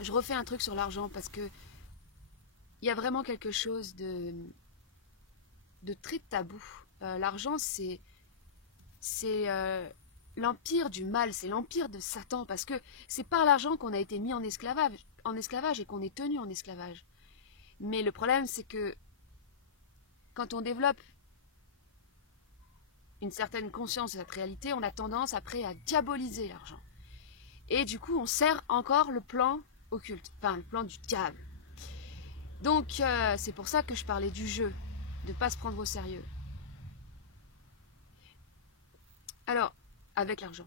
je refais un truc sur l'argent parce que il y a vraiment quelque chose de très tabou. L'argent, c'est l'empire du mal, c'est l'empire de Satan, parce que c'est par l'argent qu'on a été mis en esclavage et qu'on est tenu en esclavage. Mais le problème, c'est que quand on développe une certaine conscience de cette réalité, on a tendance après à diaboliser l'argent. Et du coup, on sert encore le plan occulte, enfin le plan du diable. Donc, c'est pour ça que je parlais du jeu, de ne pas se prendre au sérieux. Alors, avec l'argent.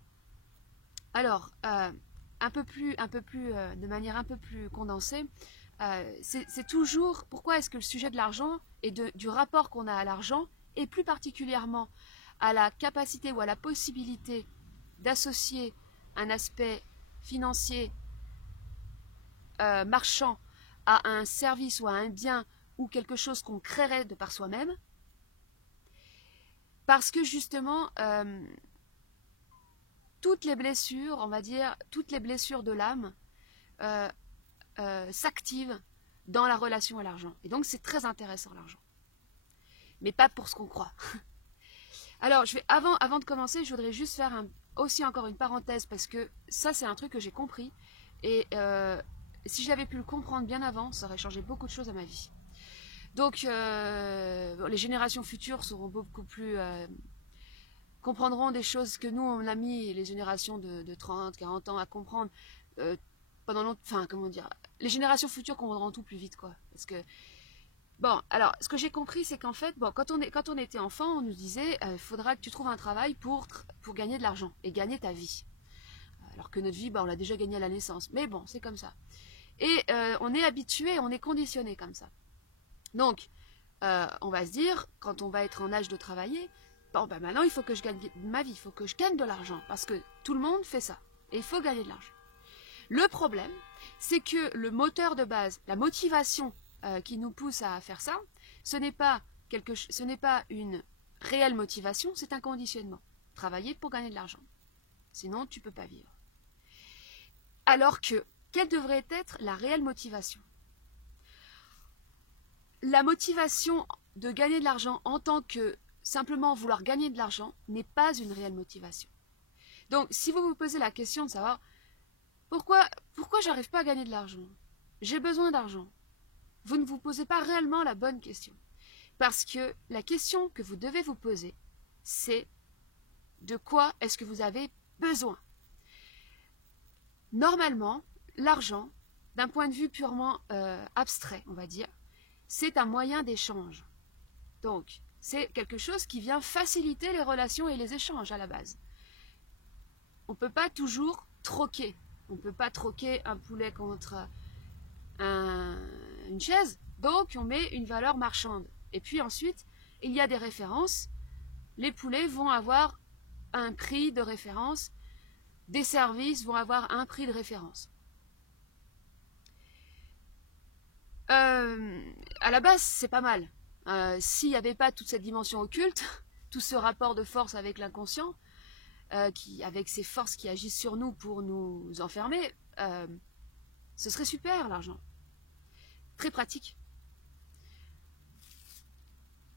Alors, de manière un peu plus condensée, c'est toujours pourquoi est-ce que le sujet de l'argent et du rapport qu'on a à l'argent, et plus particulièrement à la capacité ou à la possibilité d'associer un aspect financier marchand à un service ou à un bien ou quelque chose qu'on créerait de par soi-même, parce que justement, toutes les blessures, on va dire, toutes les blessures de l'âme euh, s'activent dans la relation à l'argent. Et donc c'est très intéressant l'argent. Mais pas pour ce qu'on croit. Alors, avant de commencer, je voudrais juste faire aussi encore une parenthèse, parce que ça c'est un truc que j'ai compris. Et si j'avais pu le comprendre bien avant, ça aurait changé beaucoup de choses à ma vie. Donc les générations futures seront beaucoup plus... comprendront des choses que nous, on a mis les générations de 30, 40 ans à comprendre pendant longtemps. Enfin, comment dire, les générations futures comprendront tout plus vite, quoi. Parce que, bon, alors, ce que j'ai compris, c'est qu'en fait, bon, quand on était enfant, on nous disait, il faudra que tu trouves un travail pour gagner de l'argent et gagner ta vie. Alors que notre vie, bah, on l'a déjà gagnée à la naissance. Mais bon, c'est comme ça. Et on est habitué, on est conditionné comme ça. Donc, on va se dire, quand on va être en âge de travailler, bon, ben maintenant, il faut que je gagne ma vie, il faut que je gagne de l'argent, parce que tout le monde fait ça, et il faut gagner de l'argent. Le problème, c'est que le moteur de base, la motivation qui nous pousse à faire ça, ce n'est pas une réelle motivation, c'est un conditionnement. Travailler pour gagner de l'argent. Sinon, tu ne peux pas vivre. Alors que, quelle devrait être la réelle motivation? La motivation de gagner de l'argent en tant que simplement vouloir gagner de l'argent n'est pas une réelle motivation. Donc, si vous vous posez la question de savoir pourquoi j'arrive pas à gagner de l'argent, j'ai besoin d'argent, vous ne vous posez pas réellement la bonne question. Parce que la question que vous devez vous poser, c'est de quoi est-ce que vous avez besoin? Normalement, l'argent, d'un point de vue purement abstrait, on va dire, c'est un moyen d'échange. Donc, c'est quelque chose qui vient faciliter les relations et les échanges à la base. On ne peut pas toujours troquer. On ne peut pas troquer un poulet contre une chaise. Donc, on met une valeur marchande. Et puis ensuite, il y a des références. Les poulets vont avoir un prix de référence. Des services vont avoir un prix de référence. À la base, c'est pas mal. S'il n'y avait pas toute cette dimension occulte, tout ce rapport de force avec l'inconscient, avec ces forces qui agissent sur nous pour nous enfermer, ce serait super l'argent. Très pratique.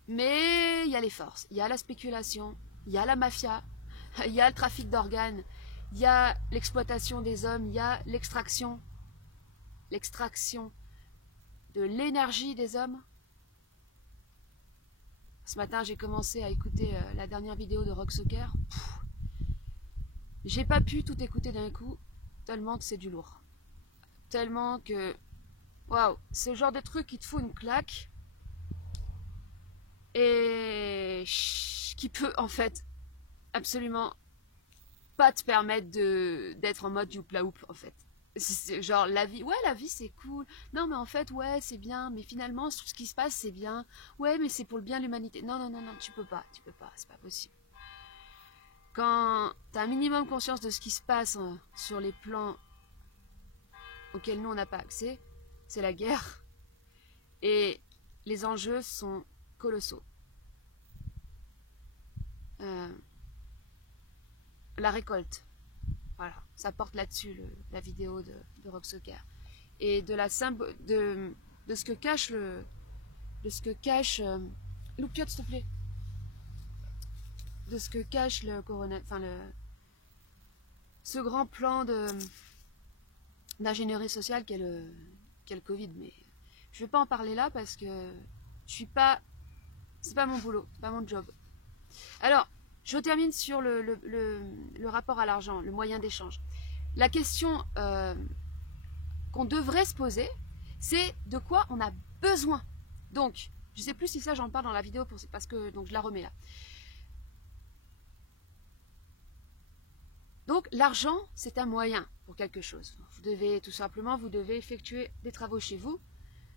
Mais il y a les forces, il y a la spéculation, il y a la mafia, il y a le trafic d'organes, il y a l'exploitation des hommes, il y a l'extraction de l'énergie des hommes. Ce matin, j'ai commencé à écouter la dernière vidéo de Rock Soccer. J'ai pas pu tout écouter d'un coup, tellement que c'est du lourd. Tellement que, waouh, c'est le genre de truc qui te fout une claque et qui peut en fait absolument pas te permettre d'être en mode youpla oup en fait. C'est genre la vie, ouais la vie c'est cool, non mais en fait ouais c'est bien, mais finalement tout ce qui se passe c'est bien, ouais mais c'est pour le bien de l'humanité, non non non non tu peux pas, c'est pas possible. Quand t'as un minimum conscience de ce qui se passe sur les plans auxquels nous on n'a pas accès, c'est la guerre et les enjeux sont colossaux. Euh, la récolte, voilà, ça porte là-dessus la vidéo de Rock Soccer. et de ce que cache Loupiote, s'il te plaît. De ce que cache le coronavirus, enfin ce grand plan d'ingénierie sociale qu'est le Covid. Mais je ne vais pas en parler là parce que c'est pas mon boulot, c'est pas mon job. Alors, je termine sur le rapport à l'argent, le moyen d'échange. La question qu'on devrait se poser, c'est de quoi on a besoin. Donc, je ne sais plus si ça j'en parle dans la vidéo parce que donc je la remets là. Donc l'argent, c'est un moyen pour quelque chose. Vous devez effectuer des travaux chez vous.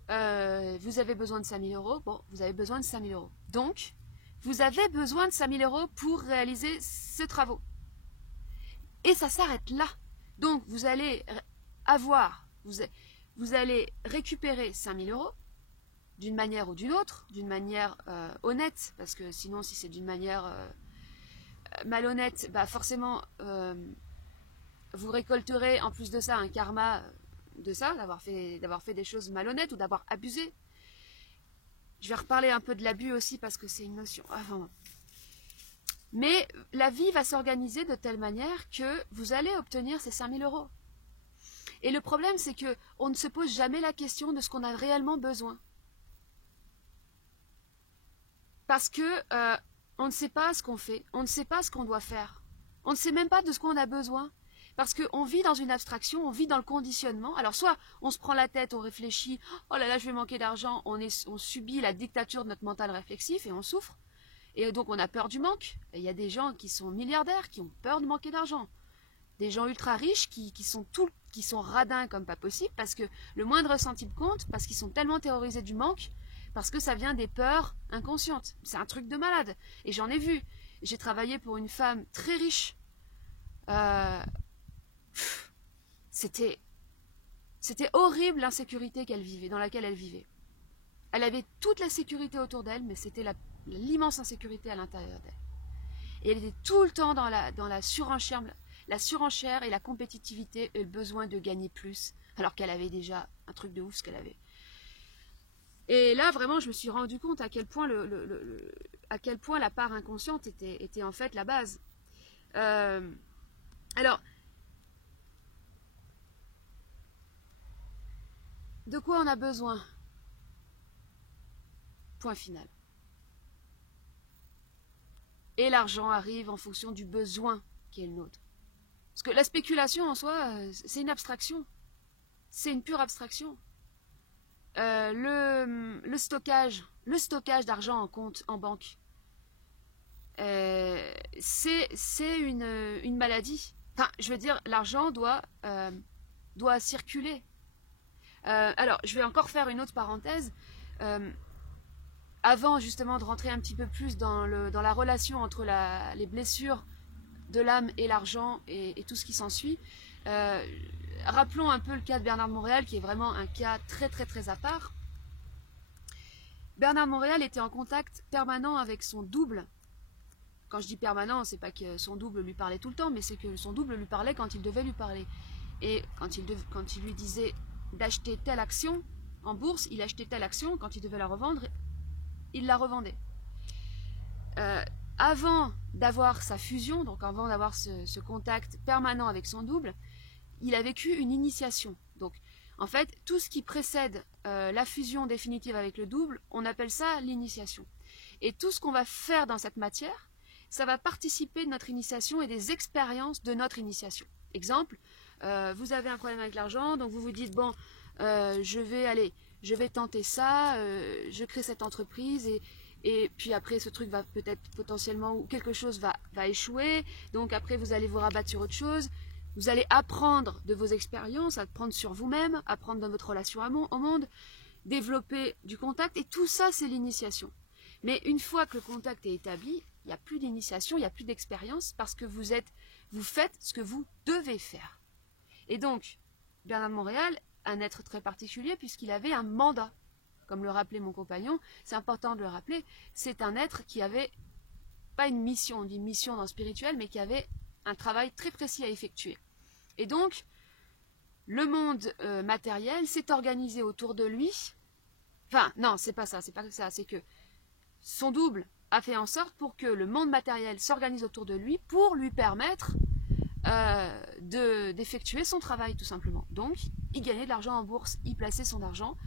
Vous avez besoin de 5 000 euros. Bon, vous avez besoin de 5 000 euros. Donc, vous avez besoin de 5 000 euros pour réaliser ces travaux. Et ça s'arrête là. Donc, vous allez récupérer 5 000 euros d'une manière ou d'une autre, d'une manière honnête, parce que sinon, si c'est d'une manière malhonnête, bah forcément, vous récolterez en plus de ça un karma de ça, d'avoir fait des choses malhonnêtes ou d'avoir abusé. Je vais reparler un peu de l'abus aussi parce que c'est une notion. Enfin, mais la vie va s'organiser de telle manière que vous allez obtenir ces 5 000 euros. Et le problème, c'est que on ne se pose jamais la question de ce qu'on a réellement besoin. Parce que on ne sait pas ce qu'on fait, on ne sait pas ce qu'on doit faire. On ne sait même pas de ce qu'on a besoin. Parce qu'on vit dans une abstraction, on vit dans le conditionnement. Alors soit on se prend la tête, on réfléchit, oh là là je vais manquer d'argent, on subit la dictature de notre mental réflexif et on souffre. Et donc on a peur du manque. Et il y a des gens qui sont milliardaires, qui ont peur de manquer d'argent. Des gens ultra riches qui sont radins comme pas possible parce que le moindre centime compte, parce qu'ils sont tellement terrorisés du manque, parce que ça vient des peurs inconscientes. C'est un truc de malade. Et j'en ai vu. J'ai travaillé pour une femme très riche. C'était horrible l'insécurité dans laquelle elle vivait. Elle avait toute la sécurité autour d'elle, mais c'était l'immense insécurité à l'intérieur d'elle. Et elle était tout le temps dans la surenchère et la compétitivité et le besoin de gagner plus, alors qu'elle avait déjà un truc de ouf ce qu'elle avait. Et là, vraiment, je me suis rendu compte à quel point la part inconsciente était en fait la base. Alors, de quoi on a besoin? Point final. Et l'argent arrive en fonction du besoin qui est le nôtre. Parce que la spéculation en soi, c'est une abstraction. C'est une pure abstraction. Le stockage d'argent en compte, en banque, c'est une maladie. Enfin, je veux dire, l'argent doit circuler. Alors, je vais encore faire une autre parenthèse. Avant justement de rentrer un petit peu plus dans la relation entre les blessures de l'âme et l'argent et tout ce qui s'ensuit, rappelons un peu le cas de Bernard de Montréal, qui est vraiment un cas très très très à part. Bernard de Montréal était en contact permanent avec son double. Quand je dis permanent, c'est pas que son double lui parlait tout le temps, mais c'est que son double lui parlait quand il devait lui parler. Et quand il lui disait d'acheter telle action en bourse, il achetait telle action, quand il devait la revendre, il la revendait. Avant d'avoir sa fusion, donc avant d'avoir ce contact permanent avec son double, il a vécu une initiation. Donc, en fait, tout ce qui précède la fusion définitive avec le double, on appelle ça l'initiation. Et tout ce qu'on va faire dans cette matière, ça va participer de notre initiation et des expériences de notre initiation. Exemple, vous avez un problème avec l'argent, donc vous vous dites, bon, je vais tenter ça, je crée cette entreprise et puis après ce truc va peut-être potentiellement, ou quelque chose va échouer, donc après vous allez vous rabattre sur autre chose, vous allez apprendre de vos expériences, apprendre sur vous-même, apprendre dans votre relation au monde, développer du contact, et tout ça c'est l'initiation. Mais une fois que le contact est établi, il n'y a plus d'initiation, il n'y a plus d'expérience, parce que vous faites ce que vous devez faire. Et donc, Bernard de Montréal, un être très particulier, puisqu'il avait un mandat. Comme le rappelait mon compagnon, c'est important de le rappeler, c'est un être qui avait, pas une mission, on dit mission dans le spirituel, mais qui avait un travail très précis à effectuer. Et donc, le monde matériel s'est organisé autour de lui. Enfin, non, c'est pas ça, c'est que son double a fait en sorte pour que le monde matériel s'organise autour de lui pour lui permettre d'effectuer son travail, tout simplement. Donc, il gagnait de l'argent en bourse, il plaçait son argent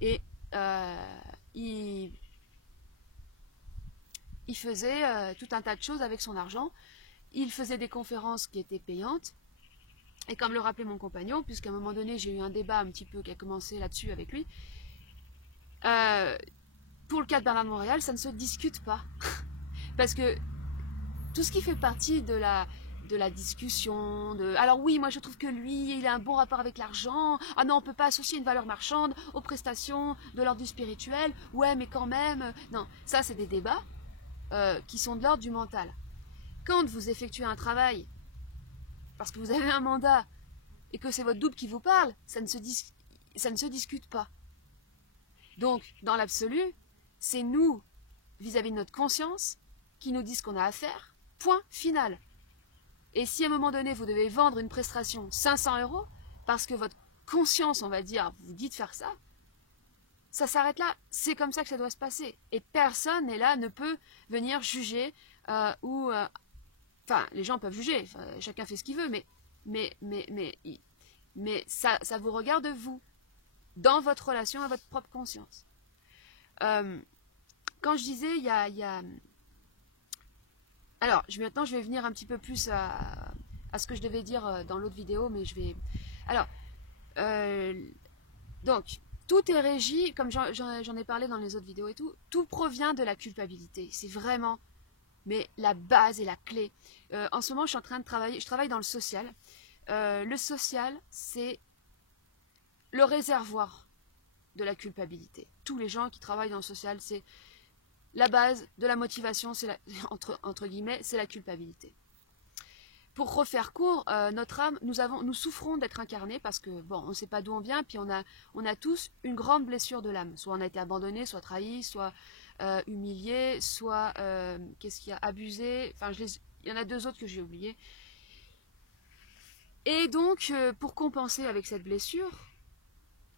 et il faisait tout un tas de choses avec son argent. Il faisait des conférences qui étaient payantes. Et comme le rappelait mon compagnon, puisqu'à un moment donné, j'ai eu un débat un petit peu qui a commencé là-dessus avec lui, pour le cas de Bernard de Montréal, ça ne se discute pas. Parce que tout ce qui fait partie de la discussion, alors oui, moi je trouve que lui, il a un bon rapport avec l'argent, ah non, on ne peut pas associer une valeur marchande aux prestations de l'ordre du spirituel, ouais, mais quand même, non, ça c'est des débats qui sont de l'ordre du mental. Quand vous effectuez un travail, parce que vous avez un mandat, et que c'est votre double qui vous parle, ça ne se discute pas. Donc, dans l'absolu, c'est nous, vis-à-vis de notre conscience, qui nous dit ce qu'on a à faire, point final. Et si à un moment donné, vous devez vendre une prestation 500 €, parce que votre conscience, on va dire, vous dit de faire ça, ça s'arrête là. C'est comme ça que ça doit se passer. Et personne n'est là, ne peut venir juger enfin, les gens peuvent juger, chacun fait ce qu'il veut, mais ça vous regarde vous, dans votre relation à votre propre conscience. Quand je disais, il y a... Alors, maintenant, je vais venir un petit peu plus à ce que je devais dire dans l'autre vidéo, mais je vais... Alors, donc, tout est régi, comme j'en ai parlé dans les autres vidéos et tout provient de la culpabilité. C'est vraiment, mais la base et la clé. En ce moment, je suis en train de travailler, je travaille dans le social. Le social, c'est le réservoir de la culpabilité. Tous les gens qui travaillent dans le social, c'est la base de la motivation, c'est entre guillemets, c'est la culpabilité. Pour refaire court, notre âme, nous souffrons d'être incarnés parce que, bon, on ne sait pas d'où on vient, puis on a tous une grande blessure de l'âme. Soit on a été abandonné, soit trahi, soit humilié, soit, qu'est-ce qu'il y a, abusé, enfin, il y en a 2 autres que j'ai oubliés. Et donc, pour compenser avec cette blessure,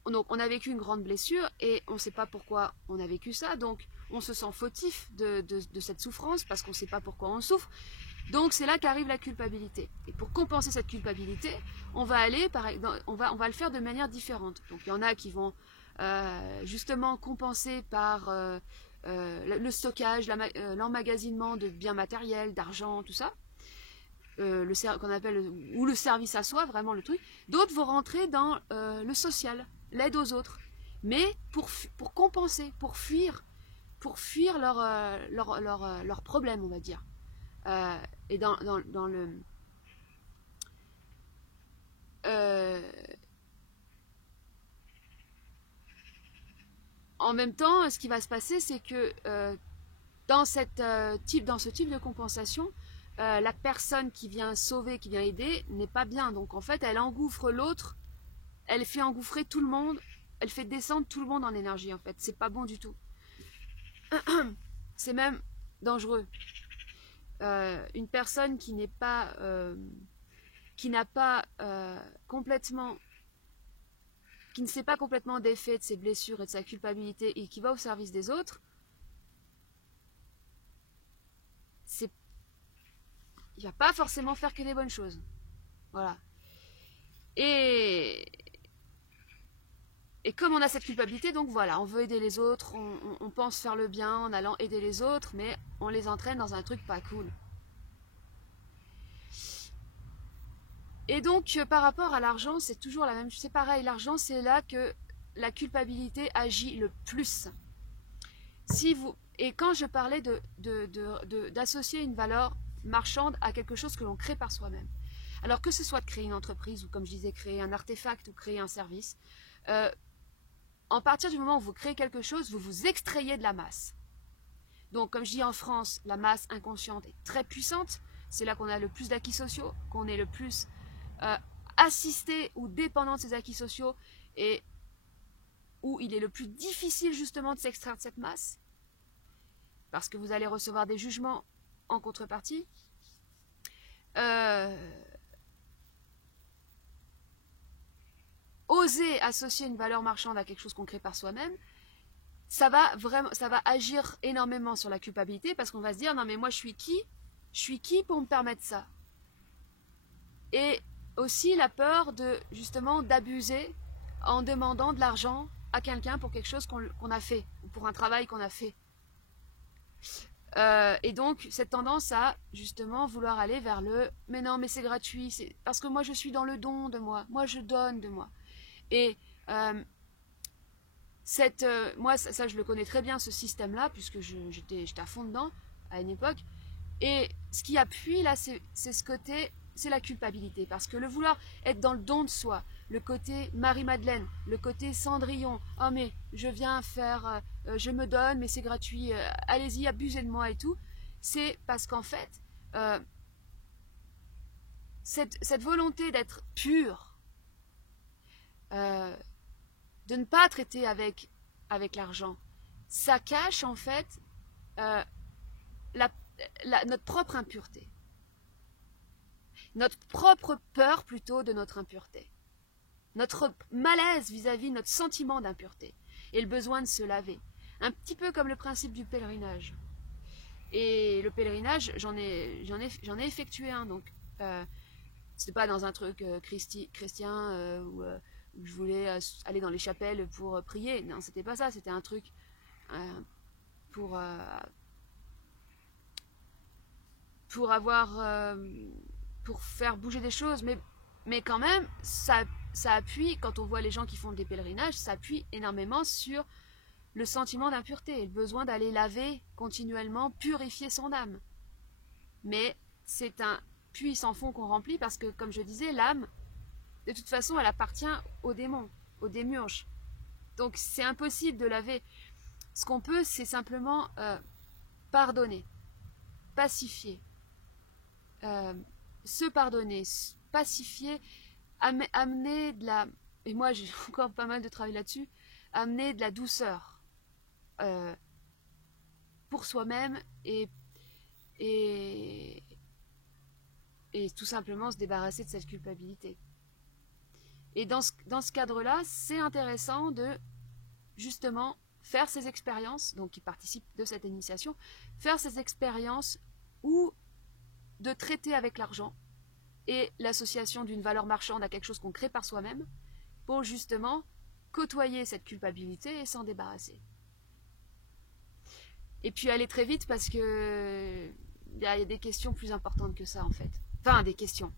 donc on a vécu une grande blessure et on ne sait pas pourquoi on a vécu ça, donc on se sent fautif de cette souffrance parce qu'on ne sait pas pourquoi on souffre. Donc c'est là qu'arrive la culpabilité. Et pour compenser cette culpabilité, on va le faire de manière différente. Donc il y en a qui vont justement compenser par le stockage, l'emmagasinement de biens matériels, d'argent, tout ça. Qu'on appelle ou le service à soi, vraiment le truc. D'autres vont rentrer dans le social, l'aide aux autres, mais pour compenser, pour fuir leurs problèmes, on va dire. Et dans le en même temps, ce qui va se passer, c'est que dans ce type de compensation, la personne qui vient sauver, qui vient aider, n'est pas bien. Donc en fait, elle engouffre l'autre, elle fait engouffrer tout le monde, elle fait descendre tout le monde en énergie en fait. C'est pas bon du tout. C'est même dangereux. Une personne qui n'a pas complètement, qui ne sait pas complètement défait de ses blessures et de sa culpabilité et qui va au service des autres, il va pas forcément faire que des bonnes choses. Voilà. Et comme on a cette culpabilité, donc voilà, on veut aider les autres, on pense faire le bien en allant aider les autres, mais on les entraîne dans un truc pas cool. Et donc, par rapport à l'argent, c'est toujours la même chose. C'est pareil, l'argent, c'est là que la culpabilité agit le plus. Et quand je parlais d'associer une valeur marchande à quelque chose que l'on crée par soi-même, alors que ce soit de créer une entreprise, ou comme je disais, créer un artefact ou créer un service, en partir du moment où vous créez quelque chose, vous vous extrayez de la masse. Donc, comme je dis en France, la masse inconsciente est très puissante. C'est là qu'on a le plus d'acquis sociaux, qu'on est le plus assisté ou dépendant de ces acquis sociaux et où il est le plus difficile justement de s'extraire de cette masse parce que vous allez recevoir des jugements en contrepartie. oser associer une valeur marchande à quelque chose qu'on crée par soi-même, ça va agir énormément sur la culpabilité parce qu'on va se dire non mais moi je suis qui pour me permettre ça? Et aussi la peur de justement d'abuser en demandant de l'argent à quelqu'un pour quelque chose qu'on a fait ou pour un travail qu'on a fait. Et donc cette tendance à justement vouloir aller vers le mais non mais c'est gratuit, c'est parce que moi je suis dans le don de moi je donne de moi. Et moi ça je le connais très bien ce système là puisque j'étais à fond dedans à une époque. Et ce qui appuie là c'est ce côté, c'est la culpabilité parce que le vouloir être dans le don de soi, le côté Marie-Madeleine, le côté Cendrillon, oh mais je viens faire, je me donne mais c'est gratuit, allez-y abusez de moi et tout, c'est parce qu'en fait cette volonté d'être pur, de ne pas traiter avec l'argent, ça cache en fait notre propre impureté, notre propre peur plutôt de notre impureté, notre malaise vis-à-vis de notre sentiment d'impureté et le besoin de se laver. Un petit peu comme le principe du pèlerinage. Et le pèlerinage, j'en ai effectué un, donc c'était pas dans un truc chrétien où je voulais aller dans les chapelles pour prier. Non, c'était pas ça, c'était un truc pour faire bouger des choses, mais quand même, ça appuie, quand on voit les gens qui font des pèlerinages, ça appuie énormément sur le sentiment d'impureté, le besoin d'aller laver continuellement, purifier son âme. Mais c'est un puits sans fond qu'on remplit parce que, comme je disais, l'âme, de toute façon, elle appartient aux démons, aux démiurges. Donc c'est impossible de laver. Ce qu'on peut, c'est simplement pardonner, pacifier, se pardonner, pacifier, amener de la... Et moi, j'ai encore pas mal de travail là-dessus, amener de la douceur pour soi-même et tout simplement se débarrasser de cette culpabilité. Et dans ce cadre-là, c'est intéressant de justement faire ces expériences, donc qui participent de cette initiation, faire ces expériences ou de traiter avec l'argent et l'association d'une valeur marchande à quelque chose qu'on crée par soi-même pour justement côtoyer cette culpabilité et s'en débarrasser. Et puis aller très vite parce que il y a des questions plus importantes que ça en fait. Enfin, des questions.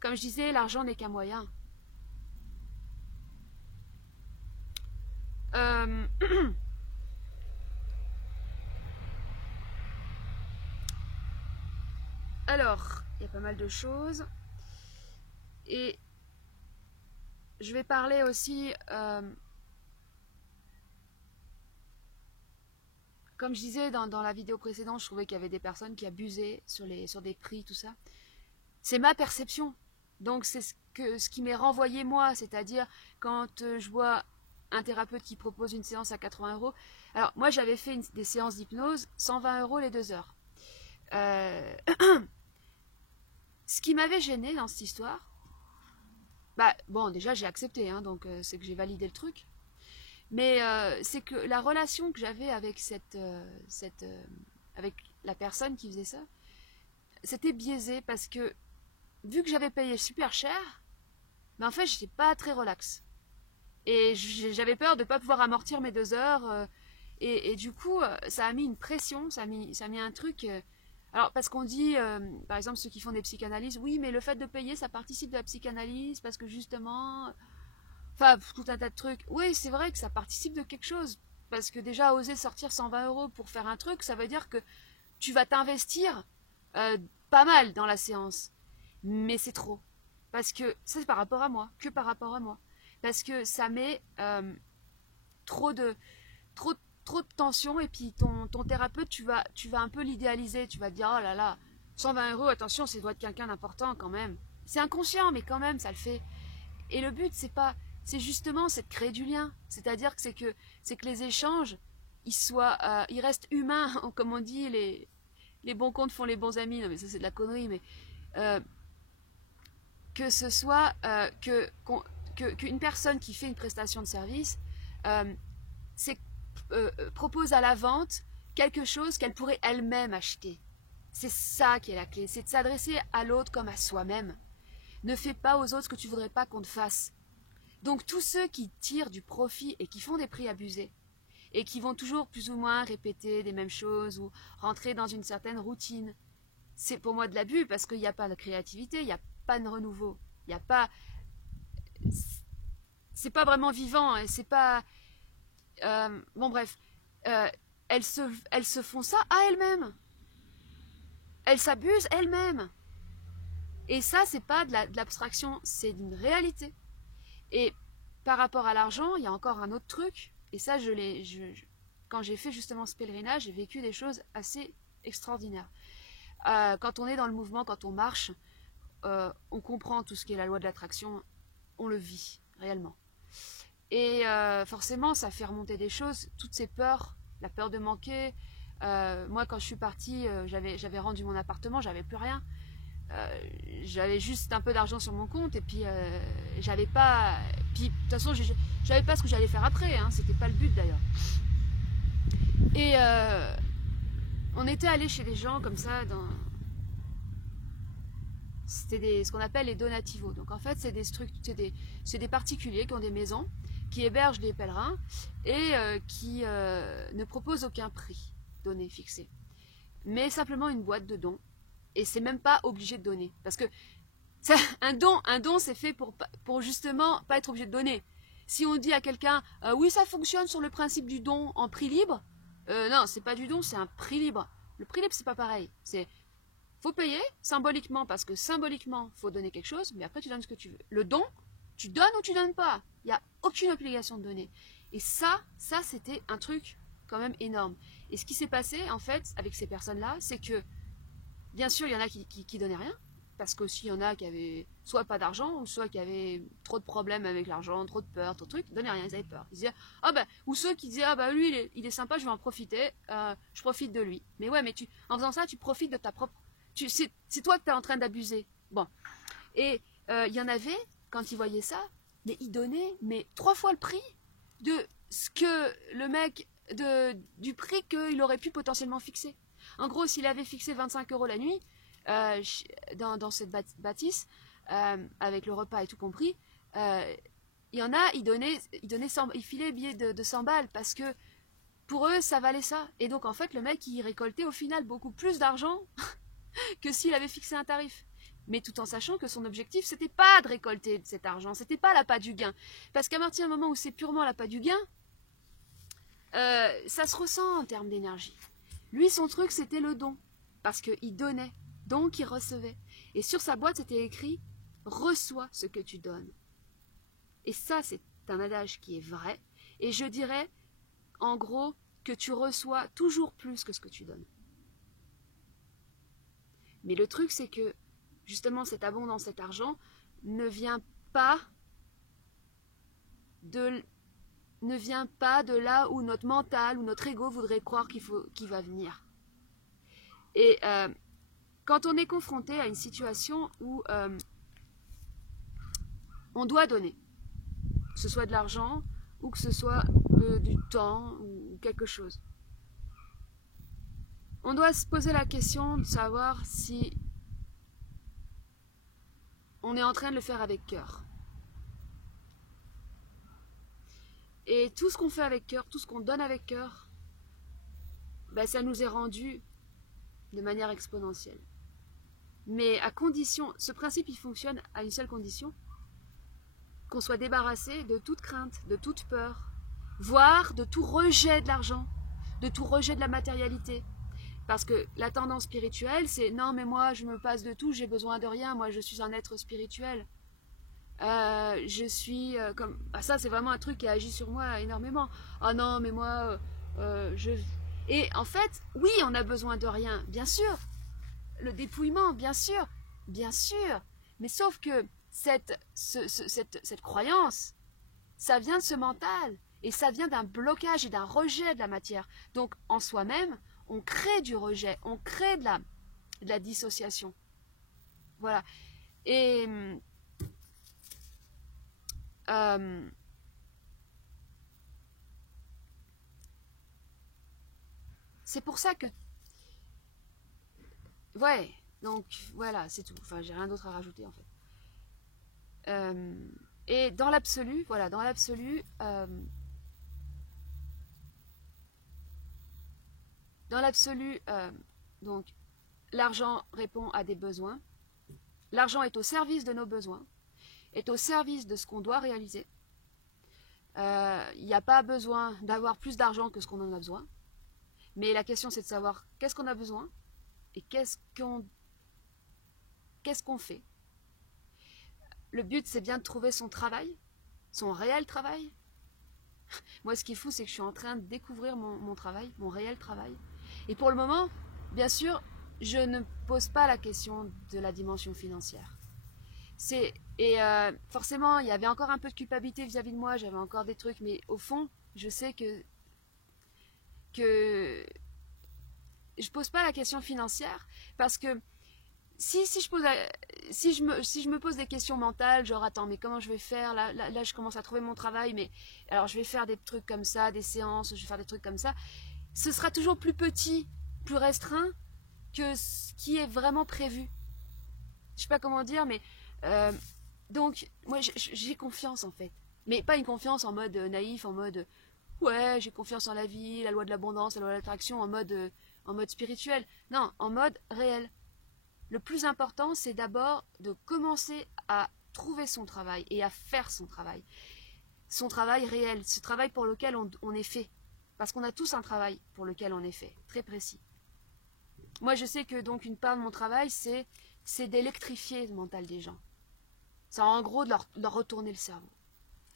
Comme je disais, l'argent n'est qu'un moyen. Alors, il y a pas mal de choses. Et je vais parler aussi, comme je disais dans la vidéo précédente, je trouvais qu'il y avait des personnes qui abusaient sur des prix, tout ça. C'est ma perception. Donc c'est ce qui m'est renvoyé moi, c'est-à-dire quand je vois un thérapeute qui propose une séance à 80 €. Alors moi j'avais fait des séances d'hypnose, 120 € les 2 heures. Ce qui m'avait gêné dans cette histoire, bon déjà j'ai accepté, hein, donc c'est que j'ai validé le truc. Mais c'est que la relation que j'avais avec avec la personne qui faisait ça, c'était biaisé parce que vu que j'avais payé super cher, en fait j'étais pas très relax. Et j'avais peur de ne pas pouvoir amortir mes 2 heures. Et du coup, ça a mis une pression, ça a mis un truc. Alors, parce qu'on dit, par exemple, ceux qui font des psychanalyses, oui, mais le fait de payer, ça participe de la psychanalyse, parce que justement. Enfin, tout un tas de trucs. Oui, c'est vrai que ça participe de quelque chose. Parce que déjà, oser sortir 120 € pour faire un truc, ça veut dire que tu vas t'investir pas mal dans la séance. Mais c'est trop. Parce que ça, c'est par rapport à moi, que par rapport à moi. Parce que ça met trop de tension et puis ton thérapeute, tu vas un peu l'idéaliser, tu vas te dire oh là là, 120 €, attention, ça doit être quelqu'un d'important quand même. C'est inconscient, mais quand même, ça le fait. Et le but, c'est justement, c'est de créer du lien. C'est-à-dire que c'est que les échanges, ils restent humains, comme on dit, les bons comptes font les bons amis. Non mais ça c'est de la connerie, mais euh, que ce soit qu'une personne qui fait une prestation de service euh, propose à la vente quelque chose qu'elle pourrait elle-même acheter. C'est ça qui est la clé, c'est de s'adresser à l'autre comme à soi-même. Ne fais pas aux autres ce que tu ne voudrais pas qu'on te fasse. Donc tous ceux qui tirent du profit et qui font des prix abusés, et qui vont toujours plus ou moins répéter des mêmes choses ou rentrer dans une certaine routine, c'est pour moi de l'abus parce qu'il n'y a pas de créativité, il n'y a pas de renouveau, il n'y a pas... C'est pas vraiment vivant, hein, c'est pas... bon bref, euh, elles se font ça à elles-mêmes. Elles s'abusent elles-mêmes. Et ça, c'est pas de l'abstraction, c'est une réalité. Et par rapport à l'argent, il y a encore un autre truc. Et ça, quand j'ai fait justement ce pèlerinage, j'ai vécu des choses assez extraordinaires. Quand on est dans le mouvement, quand on marche, on comprend tout ce qui est la loi de l'attraction, on le vit réellement. Et forcément, ça fait remonter des choses, toutes ces peurs, la peur de manquer. Moi, quand je suis partie, j'avais rendu mon appartement, j'avais plus rien. J'avais juste un peu d'argent sur mon compte et puis j'avais pas. Puis de toute façon, je savais pas ce que j'allais faire après. Hein, c'était pas le but d'ailleurs. Et on était allé chez des gens comme ça dans. C'était ce qu'on appelle les donativos. Donc en fait, c'est des particuliers qui ont des maisons, qui hébergent des pèlerins et qui ne proposent aucun prix donné fixé, mais simplement une boîte de dons. Et c'est même pas obligé de donner. Parce que un don c'est fait pour justement pas être obligé de donner. Si on dit à quelqu'un, oui, ça fonctionne sur le principe du don en prix libre, non, c'est pas du don, c'est un prix libre. Le prix libre, c'est pas pareil. Faut payer symboliquement, parce que symboliquement, faut donner quelque chose, mais après, tu donnes ce que tu veux. Le don, tu donnes ou tu donnes pas. Il n'y a aucune obligation de donner. Et ça, c'était un truc quand même énorme. Et ce qui s'est passé, en fait, avec ces personnes-là, c'est que bien sûr, il y en a qui donnaient rien, parce qu'aussi il y en a qui avaient soit pas d'argent, ou soit qui avaient trop de problèmes avec l'argent, trop de peur, trop de trucs, ils donnaient rien, ils avaient peur. Ils disaient, ah ben, ou ceux qui disaient, ah ben lui il est sympa, je vais en profiter, je profite de lui. Mais ouais, mais en faisant ça, tu profites de ta propre... C'est toi que tu es en train d'abuser. Bon. Et il y en avait, quand ils voyaient ça, mais ils donnaient mais 3 fois le prix de ce que le mec, du prix qu'il aurait pu potentiellement fixer. En gros, s'il avait fixé 25 € la nuit dans cette bâtisse, avec le repas et tout compris, il y en a, ils filaient billets de 100 balles parce que pour eux, ça valait ça. Et donc, en fait, le mec, il récoltait au final beaucoup plus d'argent que s'il avait fixé un tarif. Mais tout en sachant que son objectif, c'était pas de récolter cet argent, c'était pas l'appât du gain. Parce qu'à partir du moment où c'est purement l'appât du gain, ça se ressent en termes d'énergie. Lui, son truc, c'était le don. Parce qu'il donnait, donc il recevait. Et sur sa boîte, c'était écrit « Reçois ce que tu donnes ». Et ça, c'est un adage qui est vrai. Et je dirais, en gros, que tu reçois toujours plus que ce que tu donnes. Mais le truc, c'est que, justement, cette abondance, cet argent, ne vient pas de là où notre mental ou notre ego voudrait croire qu'il va venir. Et quand on est confronté à une situation où on doit donner, que ce soit de l'argent ou que ce soit du temps ou quelque chose, on doit se poser la question de savoir si on est en train de le faire avec cœur. Et tout ce qu'on fait avec cœur, tout ce qu'on donne avec cœur, ben ça nous est rendu de manière exponentielle. Mais à condition, ce principe il fonctionne à une seule condition, qu'on soit débarrassé de toute crainte, de toute peur, voire de tout rejet de l'argent, de tout rejet de la matérialité. Parce que la tendance spirituelle, c'est non mais moi je me passe de tout, j'ai besoin de rien, moi je suis un être spirituel. Je suis comme... Ah, ça c'est vraiment un truc qui agit sur moi énormément. Ah non mais moi je... Et en fait, oui on a besoin de rien, bien sûr. Le dépouillement, bien sûr, mais sauf que cette croyance, ça vient de ce mental, et ça vient d'un blocage et d'un rejet de la matière. Donc en soi-même, on crée du rejet, on crée de la dissociation. Voilà. Et c'est pour ça que... Ouais, donc voilà, c'est tout. Enfin, j'ai rien d'autre à rajouter en fait. Et dans l'absolu, voilà, dans l'absolu, donc l'argent répond à des besoins. L'argent est au service de nos besoins, est au service de ce qu'on doit réaliser. Il n'y a pas besoin d'avoir plus d'argent que ce qu'on en a besoin. Mais la question, c'est de savoir qu'est-ce qu'on a besoin et qu'est-ce qu'on fait. Le but, c'est bien de trouver son travail, son réel travail. Moi, ce qui est fou, c'est que je suis en train de découvrir mon travail, mon réel travail. Et pour le moment, bien sûr, je ne pose pas la question de la dimension financière. Forcément, il y avait encore un peu de culpabilité vis-à-vis de moi, j'avais encore des trucs, mais au fond, je sais que je pose pas la question financière parce que si je me pose des questions mentales, genre attends, mais comment je vais faire là, je commence à trouver mon travail, mais alors je vais faire des trucs comme ça, des séances, je vais faire des trucs comme ça, ce sera toujours plus petit, plus restreint que ce qui est vraiment prévu. Je sais pas comment dire, mais donc moi j'ai confiance en fait, mais pas une confiance en mode naïf, en mode ouais j'ai confiance en la vie, la loi de l'abondance, la loi de l'attraction, en mode spirituel. Non, en mode réel. Le plus important, c'est d'abord de commencer à trouver son travail et à faire son travail. Son travail réel, ce travail pour lequel on est fait. Parce qu'on a tous un travail pour lequel on est fait, très précis. Moi, je sais que donc une part de mon travail, c'est d'électrifier le mental des gens. C'est en gros de leur retourner le cerveau.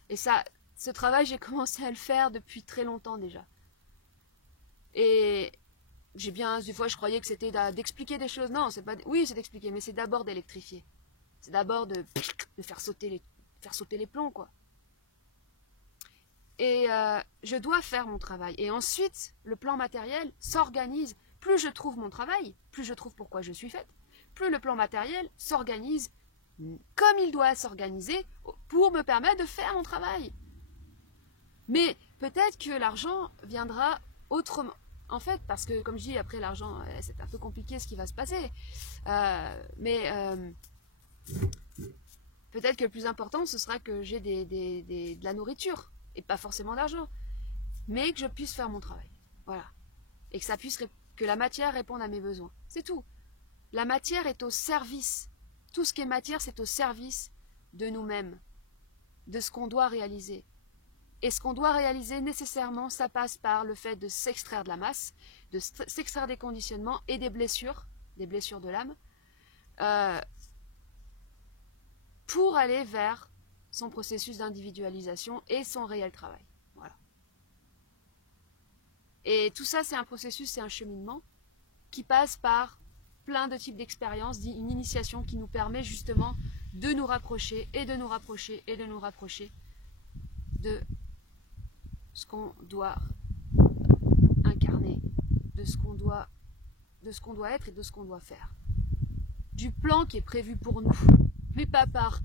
Et ça, ce travail, j'ai commencé à le faire depuis très longtemps déjà. Et des fois je croyais que c'était d'expliquer des choses. Non, c'est pas. Oui, c'est d'expliquer, mais c'est d'abord d'électrifier. C'est d'abord de faire sauter les plombs, quoi. Et je dois faire mon travail. Et ensuite, le plan matériel s'organise. Plus je trouve mon travail, plus je trouve pourquoi je suis faite, plus le plan matériel s'organise comme il doit s'organiser pour me permettre de faire mon travail. Mais peut-être que l'argent viendra autrement. En fait, parce que, comme je dis, après l'argent, c'est un peu compliqué ce qui va se passer. Mais peut-être que le plus important, ce sera que j'ai de la nourriture, et pas forcément d'argent. Mais que je puisse faire mon travail. Voilà. Et que que la matière réponde à mes besoins. C'est tout. La matière est au service. Tout ce qui est matière, c'est au service de nous-mêmes, de ce qu'on doit réaliser. Et ce qu'on doit réaliser, nécessairement, ça passe par le fait de s'extraire de la masse, de s'extraire des conditionnements et des blessures de l'âme, pour aller vers son processus d'individualisation et son réel travail. Voilà. Et tout ça, c'est un processus, c'est un cheminement qui passe par plein de types d'expériences, une initiation qui nous permet justement de nous rapprocher et de nous rapprocher et de nous rapprocher de ce qu'on doit incarner, de ce qu'on doit être et de ce qu'on doit faire. Du plan qui est prévu pour nous, mais pas par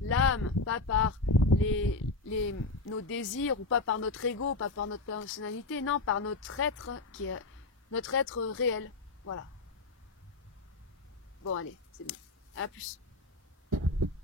l'âme, pas par nos désirs, ou pas par notre ego, pas par notre personnalité, non, par notre être qui est notre être réel. Voilà. Bon, allez, c'est bon. À plus.